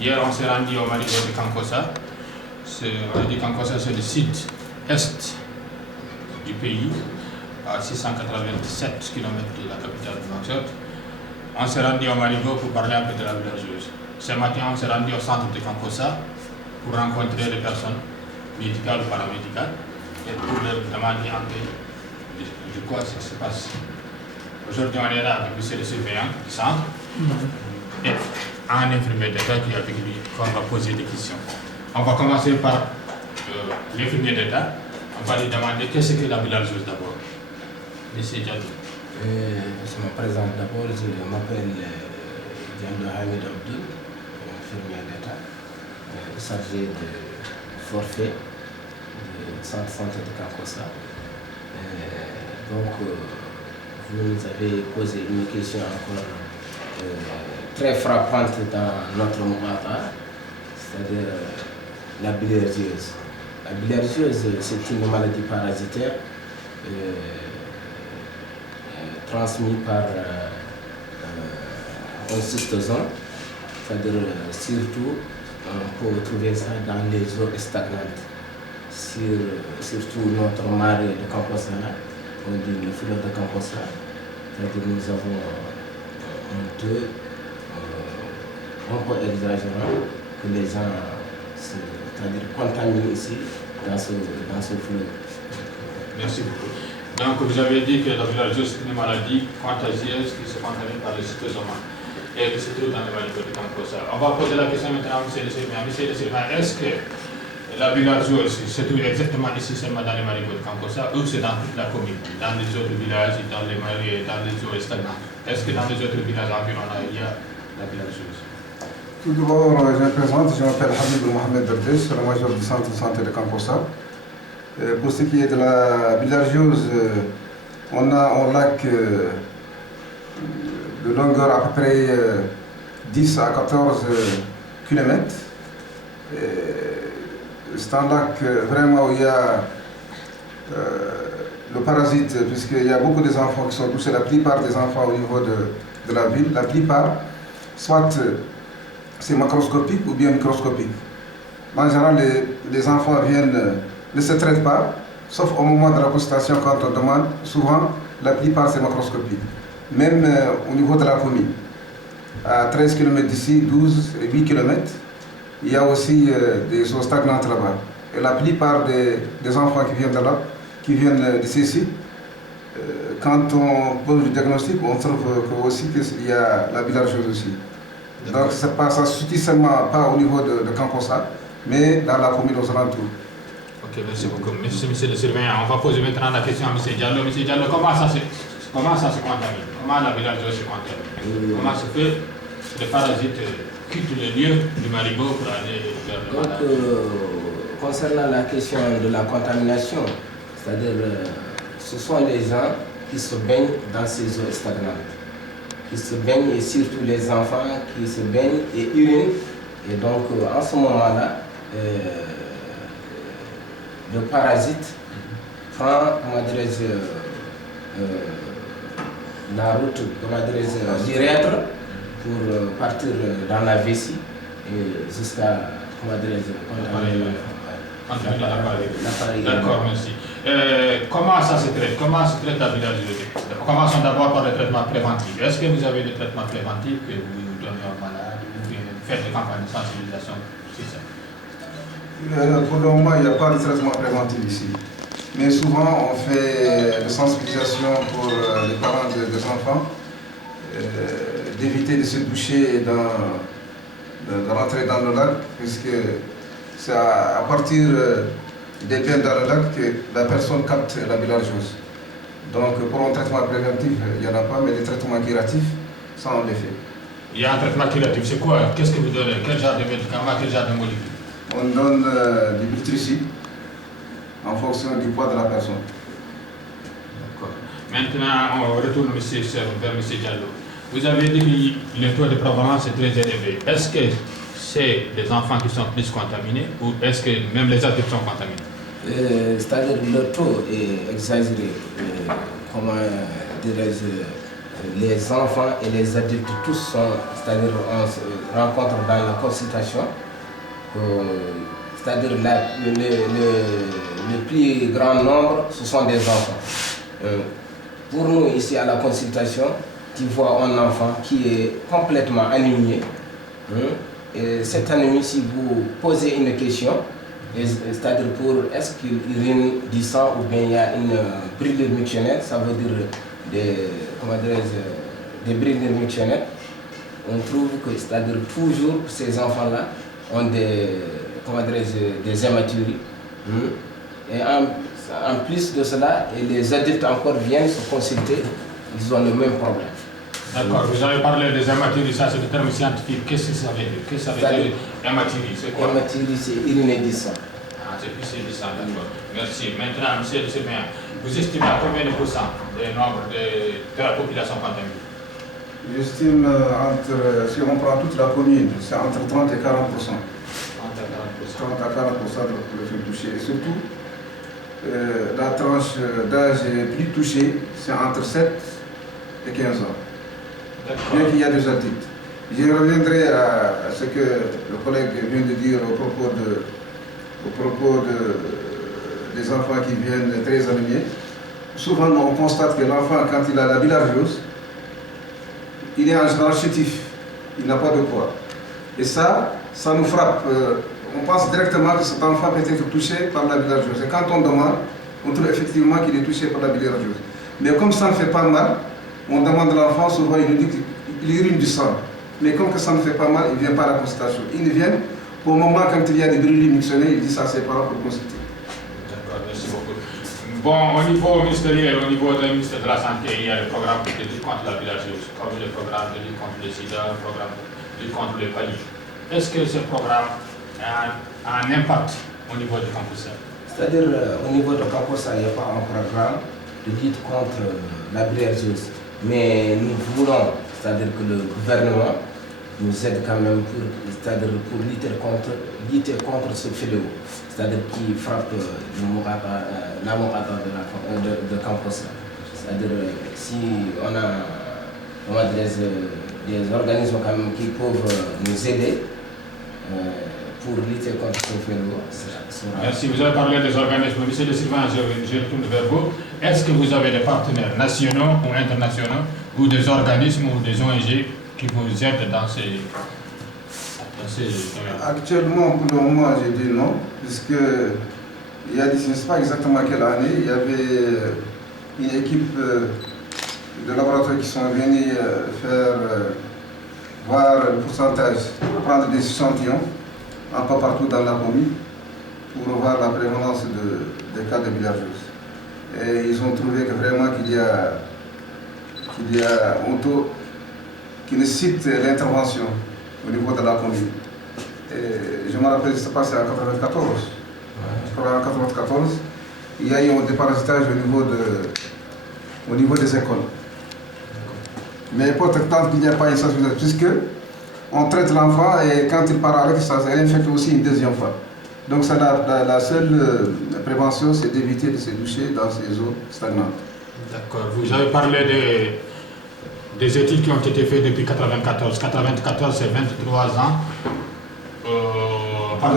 hier on s'est rendu au Marigot de Kankossa. On a dit Kankossa, c'est le sud-est du pays, à 687 km de la capitale de Nouakchott. On s'est rendu au Marigot pour parler un peu de la villageuse. Ce matin, on s'est rendu au centre de Kankossa pour rencontrer les personnes médicales ou paramédicales et pour leur demander un peu de quoi ça se passe. Aujourd'hui, on est là avec le surveillant du centre et un infirmier d'État qui est avec lui, qu'on va poser des questions. On va commencer par l'infirmier d'État. On va lui demander qu'est-ce que la villageuse d'abord. Monsieur Diallo. Je me présente d'abord, je m'appelle Diallo Hamid Abdul, infirmier d'État, chargé de forfait du centre santé de Kankossa. Donc, vous nous avez posé une question encore très frappante dans notre Mourata, c'est-à-dire la bilharziose. La bilharziose, c'est une maladie parasitaire transmise par un cystosome, c'est-à-dire surtout on peut trouver ça dans les eaux stagnantes, surtout notre mare de Kankossa, on dit le fleuve de Kankossa, c'est-à-dire nous avons un taux un peu exagérant que les gens c'est-à-dire contaminent ici dans ce fleuve. Merci beaucoup. Donc vous avez dit que la villageuse est une maladie contagieuse qui se contamine par le cytosome et qui se trouve dans le Marigot de Kankossa. On va poser la question maintenant à M. le Sylvain. M. le Sylvain, est-ce que la villageuse se trouve exactement ici seulement dans le Marigot de Kankossa ou c'est dans toute la commune, dans les autres villages, dans les marais, dans les eaux stagnantes? Est-ce que dans les autres villages environnants il y a la villageuse? Tout d'abord, je me présente, je m'appelle Habib Mohamed Dardès, le major du centre de santé de Kankossa. Pour ce qui est de la bilharziose, on a un lac de longueur à peu près 10 à 14 km. C'est un lac vraiment où il y a le parasite, puisqu'il y a beaucoup d'enfants qui sont touchés, la plupart des enfants au niveau de la ville, la plupart, soit c'est macroscopique ou bien microscopique. En général, les enfants ne se traitent pas, sauf au moment de la consultation quand on demande, souvent, la plupart c'est macroscopique. Même au niveau de la commune, à 13 km d'ici, 12 et 8 km, il y a aussi des eaux stagnantes là-bas. Et la plupart des enfants qui viennent de là, qui viennent de ces sites, quand on pose le diagnostic, on trouve aussi qu'il y a la bilharziose aussi. Donc ça ne se situe seulement pas au niveau de Kankossa, mais dans la commune aux alentours. Ok, merci beaucoup. Monsieur le surveillant, on va poser maintenant la question à M. Diallo. M. Diallo, comment ça se contamine? Comment la villageuse se contamine? Comment se fait que les parasites quittent le lieu du Marigot pour aller vers le malade? Concernant la question de la contamination, c'est-à-dire ce sont les gens qui se baignent dans ces eaux stagnantes, qui se baignent et surtout les enfants qui se baignent et urinent. Et donc en ce moment-là, le parasite prend, la route d'urètre pour partir dans la vessie et jusqu'à l'appareil. D'accord, merci. Comment ça se traite? Comment se traite la villageuse? Commençons d'abord par le traitement préventif. Est-ce que vous avez des traitements préventifs que vous donnez aux malades ou bien faites des campagnes de sensibilisation sur ça? Pour le moment, il n'y a pas de traitement préventif ici. Mais souvent, on fait des sensibilisations pour les parents des enfants, d'éviter de se doucher et de rentrer dans le lac, puisque c'est à partir des bains dans le lac que la personne capte la bilharziose. Donc, pour un traitement préventif, il n'y en a pas, mais des traitements curatifs, ça, on les fait. Il y a un traitement curatif, c'est quoi? Qu'est-ce que vous donnez? Quel genre de médicaments, quel genre de molécules? On donne du butricide en fonction du poids de la personne. D'accord. Maintenant, on retourne vers M. Diallo. Vous avez dit que le taux de prévalence est très élevé. Est-ce que c'est les enfants qui sont plus contaminés ou est-ce que même les adultes sont contaminés? C'est-à-dire le taux est exagéré. Comment dirais-je? les enfants et les adultes tous sont, c'est-à-dire on se rencontre dans la consultation. C'est-à-dire le plus grand nombre, ce sont des enfants. Pour nous, ici à la consultation, tu vois un enfant qui est complètement anémie. Et cette anémie, si vous posez une question, c'est-à-dire pour est-ce qu'il urine du sang ou bien il y a une brûlure mictionnelle, ça veut dire des brûlures mictionnelles, on trouve que, c'est-à-dire toujours ces enfants-là ont des hématuries. Et en plus de cela, et les adultes encore viennent se consulter, ils ont le même problème. D'accord, vous avez parlé des hématuries, ça c'est le terme scientifique. Qu'est-ce que ça veut dire? Qu'est-ce que ça veut dire hématurie? C'est quoi? Hématurie, c'est uriner du sang. Ah, c'est plus c'est du sang, d'accord. Merci. Maintenant, monsieur le Séméen, vous estimez à combien de pourcents des nombres de la population contaminée? J'estime si on prend toute la commune, c'est entre 30 et 40%. 30 à 40% de la population touchée. Et surtout, la tranche d'âge plus touchée, c'est entre 7 et 15 ans. Bien qu'il y a des adultes. Je reviendrai à ce que le collègue vient de dire au propos des enfants qui viennent très anémiés. Souvent, on constate que l'enfant, quand il a la bilharziose, il est en général chétif, il n'a pas de poids. Et ça nous frappe. On pense directement que cet enfant peut être touché par la bilharziose. Et quand on demande, on trouve effectivement qu'il est touché par la bilharziose. Mais comme ça ne fait pas mal, on demande à l'enfant, souvent il nous dit qu'il urine du sang. Mais comme que ça ne fait pas mal, il ne vient pas à la consultation. Ils viennent au moment quand il y a des brûlures mictionnées, il dit ça à ses parents pour consulter. D'accord, merci beaucoup. Bon, au niveau ministériel, au niveau du ministère de la Santé, il y a le programme de lutte contre la bilharziose, comme le programme de lutte contre le sida, le programme de lutte contre le paludisme. Est-ce que ce programme a un impact au niveau du campus? C'est-à-dire, au niveau de campus, il n'y a pas un programme de lutte contre la bilharziose. Mais nous voulons, c'est-à-dire que le gouvernement nous aide quand même pour lutter contre ce fléau, c'est-à-dire qui frappe la morata de campus. C'est-à-dire si on a des organismes quand même qui peuvent nous aider pour lutter contre ce fléau. Merci, vous avez parlé des organismes. Monsieur le Sylvain, je retourne vers vous. Est-ce que vous avez des partenaires nationaux ou internationaux ou des organismes ou des ONG qui vous aident dans ces domaines? Actuellement, pour le moment, j'ai dit non, puisque il y a, je ne sais pas exactement quelle année, il y avait une équipe de laboratoires qui sont venus voir le pourcentage, prendre des échantillons un peu partout dans la commune pour voir la prévalence des cas de bilharziose. Et ils ont trouvé que vraiment qu'il y a un taux qui nécessite l'intervention au niveau de la commune. Et je me rappelle, c'est passé en 1994. Je crois en 1994, il y a eu un déparasitage au niveau des écoles. Mais pourtant, il n'y a pas une sensibilisation, puisque on traite l'enfant et quand il part avec, ça infecte aussi une deuxième fois. Donc la seule prévention, c'est d'éviter de se doucher dans ces eaux stagnantes. D'accord. Vous avez parlé des études qui ont été faites depuis 1994. 1994, c'est 23 ans.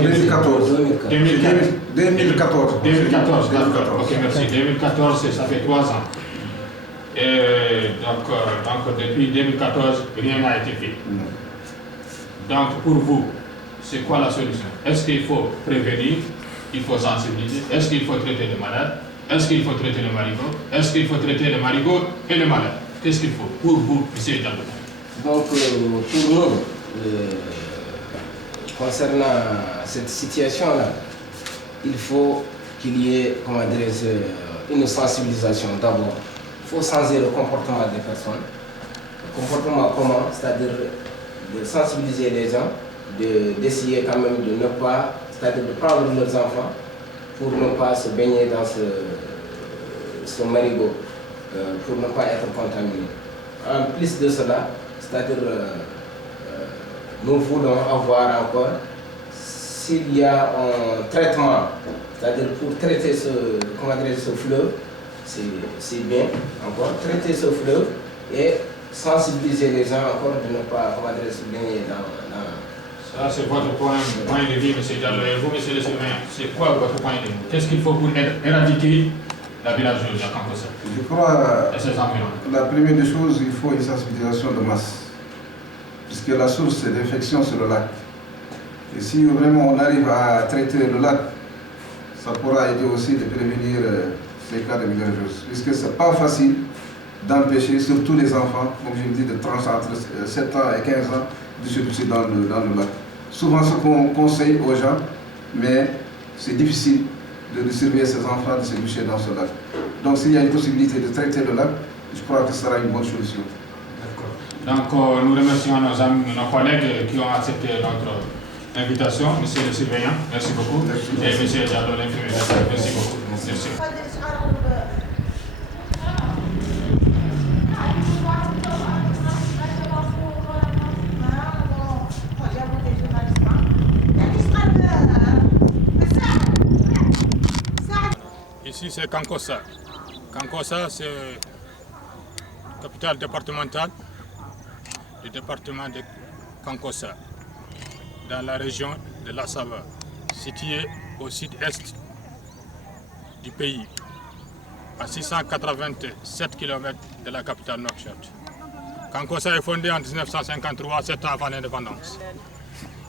2014. 2014, d'accord. Ok, merci. 2014, ça fait 3 ans. Et donc depuis 2014, rien n'a été fait. Non. Donc pour vous, c'est quoi la solution? Est-ce qu'il faut prévenir? Il faut sensibiliser? Est-ce qu'il faut traiter les malades? Est-ce qu'il faut traiter les marigots? Est-ce qu'il faut traiter les marigots et les malades? Qu'est-ce qu'il faut pour vous, M. Diallo? Donc pour nous, concernant cette situation-là, il faut qu'il y ait, une sensibilisation d'abord. Il faut changer le comportement des personnes. Le comportement comment? C'est-à-dire de sensibiliser les gens, d'essayer quand même de ne pas, c'est-à-dire de prendre leurs enfants pour ne pas se baigner dans ce marigot, pour ne pas être contaminés. En plus de cela, c'est-à-dire nous voulons avoir encore, s'il y a un traitement, c'est-à-dire pour traiter ce fleuve, c'est bien encore, traiter ce fleuve et sensibiliser les gens encore de ne pas se baigner dans... Ça, c'est votre point de vue, M. Diallo. Et vous, M. le surveillant, c'est quoi votre point de vue? Qu'est-ce qu'il faut pour éradiquer la villageoise à Kankossa? Je crois que la première des choses, il faut une sensibilisation de masse, puisque la source d'infection c'est le lac. Et si vraiment on arrive à traiter le lac, ça pourra aider aussi de prévenir ces cas de villageoise, puisque ce n'est pas facile d'empêcher, surtout les enfants, comme je le dis, de 30 entre 7 ans et 15 ans, de se pousser dans le lac. Souvent, ce qu'on conseille aux gens, mais c'est difficile de surveiller ces enfants, de se boucher dans ce lac. Donc, s'il y a une possibilité de traiter le lac, je crois que ce sera une bonne solution. D'accord. Donc, nous remercions nos collègues qui ont accepté notre invitation. Monsieur le surveillant, merci beaucoup. Merci. Et monsieur Diallo, l'infirmier, merci beaucoup. Merci. Ici, c'est Kankossa. Kankossa, c'est capitale départementale du département de Kankossa, dans la région de La Sava, située au sud-est du pays, à 687 km de la capitale Nouakchott. Kankossa est fondée en 1953, 7 ans avant l'indépendance.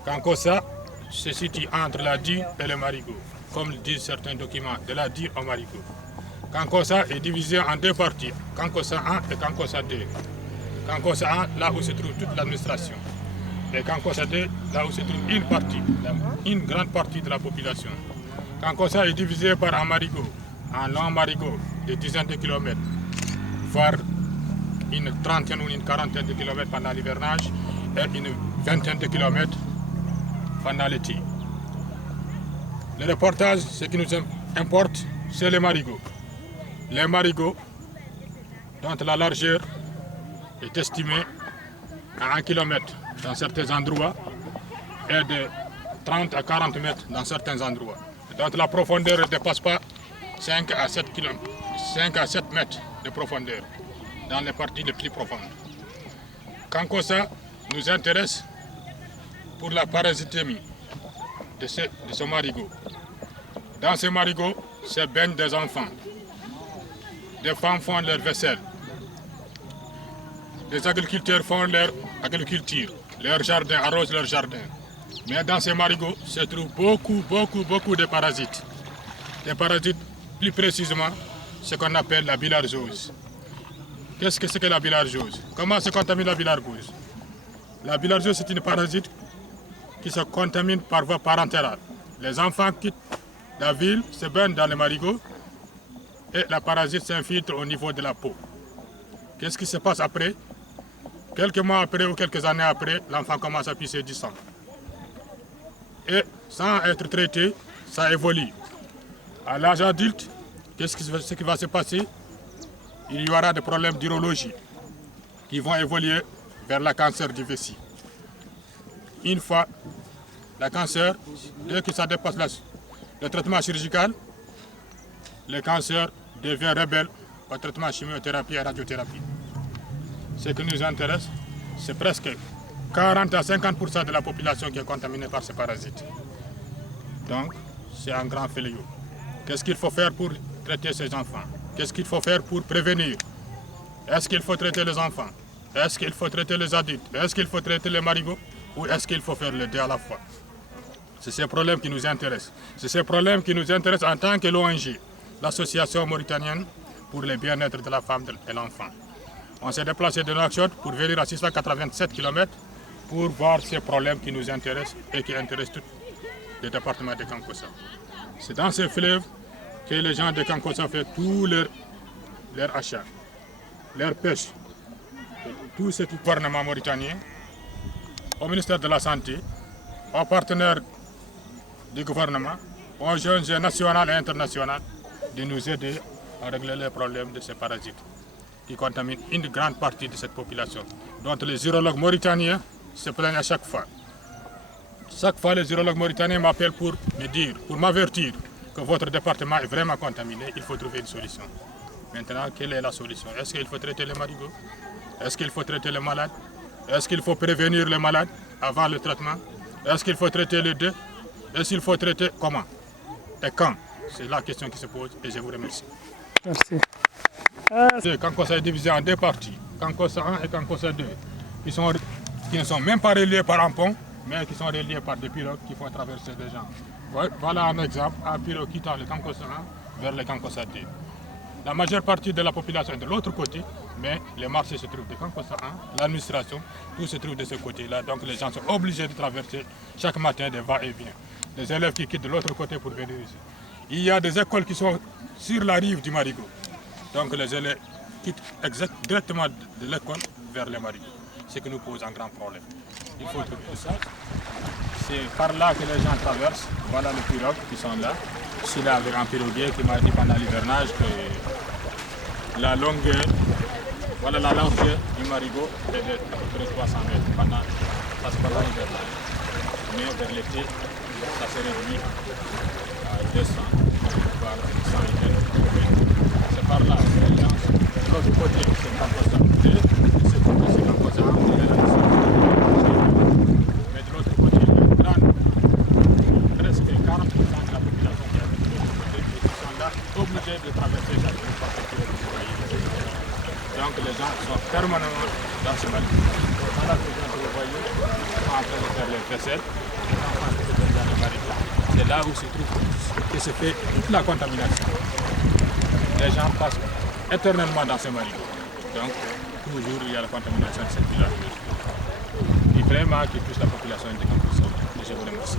Kankossa se situe entre la Dire et le Marigot, comme le disent certains documents, de la Dire au Marigot. Kankossa est divisé en deux parties, Kankossa 1 et Kankossa 2. Kankossa 1, là où se trouve toute l'administration. Et Kankossa 2, là où se trouve une grande partie de la population. Kankossa est divisé par un marigot, un long marigot de dizaines de kilomètres, voire une trentaine ou une quarantaine de kilomètres pendant l'hivernage et une vingtaine de kilomètres pendant l'été. Le reportage, ce qui nous importe, c'est les marigots. Les marigots, dont la largeur est estimée à 1 km dans certains endroits et de 30 à 40 mètres dans certains endroits. Donc la profondeur ne dépasse pas 5 à 7 mètres de profondeur dans les parties les plus profondes. Kankossa nous intéresse pour la parasitémie de ce marigot. Dans ce marigot se baignent des enfants. Des femmes font leur vaisselle. Les agriculteurs font leur agriculture. Leur jardin arrosent leur jardin. Mais dans ces marigots se trouvent beaucoup de parasites. Des parasites, plus précisément, ce qu'on appelle la bilharzose. Qu'est-ce que c'est que la bilharzose? Comment se contamine la bilharzose? La bilharzose, c'est une parasite qui se contamine par voie parentale. Les enfants quittent la ville, se baignent dans les marigots et la parasite s'infiltre au niveau de la peau. Qu'est-ce qui se passe après? Quelques mois après ou quelques années après, l'enfant commence à pisser du sang. Et sans être traité, ça évolue. À l'âge adulte, qu'est-ce qui va se passer? Il y aura des problèmes d'urologie qui vont évoluer vers le cancer du vessie. Une fois le cancer, dès que ça dépasse le traitement chirurgical, le cancer devient rebelle au traitement chimiothérapie et radiothérapie. Ce qui nous intéresse, c'est presque 40 à 50% de la population qui est contaminée par ces parasites. Donc, c'est un grand fléau. Qu'est-ce qu'il faut faire pour traiter ces enfants? Qu'est-ce qu'il faut faire pour prévenir? Est-ce qu'il faut traiter les enfants? Est-ce qu'il faut traiter les adultes? Est-ce qu'il faut traiter les marigots? Ou est-ce qu'il faut faire les deux à la fois? C'est ces problèmes qui nous intéressent. C'est ces problèmes qui nous intéressent en tant que l'ONG, l'Association mauritanienne pour le bien-être de la femme et l'enfant. On s'est déplacé de Nouakchott pour venir à 687 km pour voir ces problèmes qui nous intéressent et qui intéressent tout le département de Kankossa. C'est dans ces fleuves que les gens de Kankossa font tout leur achat, leur pêche, tout ce qui gouvernement mauritanien, au ministère de la Santé, aux partenaires du gouvernement, aux jeunes nationaux et internationaux, de nous aider à régler les problèmes de ces parasites qui contaminent une grande partie de cette population, dont les urologues mauritaniens se plaignent à chaque fois. Chaque fois, les urologues mauritaniens m'appellent pour me dire, pour m'avertir que votre département est vraiment contaminé, il faut trouver une solution. Maintenant, quelle est la solution? Est-ce qu'il faut traiter les marigots? Est-ce qu'il faut traiter les malades? Est-ce qu'il faut prévenir les malades avant le traitement? Est-ce qu'il faut traiter les deux? Est-ce qu'il faut traiter comment? Et quand? C'est la question qui se pose et je vous remercie. Merci. Le Kankossa est divisé en deux parties, Kankossa 1 et Kankossa 2, qui ne sont même pas reliés par un pont, mais qui sont reliés par des pirogues qui font traverser des gens. Voilà un exemple, un pirogue quittant le Kankossa 1 vers le Kankossa 2. La majeure partie de la population est de l'autre côté, mais les marchés se trouvent de Kankossa 1, l'administration, tout se trouve de ce côté-là, donc les gens sont obligés de traverser chaque matin des va-et-vient. Les élèves qui quittent de l'autre côté pour venir ici. Il y a des écoles qui sont sur la rive du marigot. Donc les élèves quittent directement de l'école vers les marigots, ce qui nous pose un grand problème. Il faut trouver ça. C'est par là que les gens traversent. Voilà les pirogues qui sont là. Je suis là avec un piroguier qui m'a dit pendant l'hivernage que la longueur, voilà la longueur du marigot est de à peu près 300 mètres pendant l'hivernage. Mais vers l'été, ça se réduit à 200, voire 100 mètres. C'est par là que les gens, de l'autre côté, c'est Kankossa 2, de ce côté, c'est Kankossa 1, mais de l'autre côté, presque 40% de la population qui habite de l'autre côté, qui sont là, obligés de traverser chaque fois pour voyager. Donc les gens sont permanemment dans ce marigot. Voilà ce que vous voyez, ils sont en train de faire les vaisselles, les enfants qui se tiennent dans le marigot. C'est là où se trouve que se fait toute la contamination. Les gens passent éternellement dans ce marigot. Donc, toujours il y a la contamination de cette village. Et vraiment qui touche la population de Kankossa. Et je vous remercie.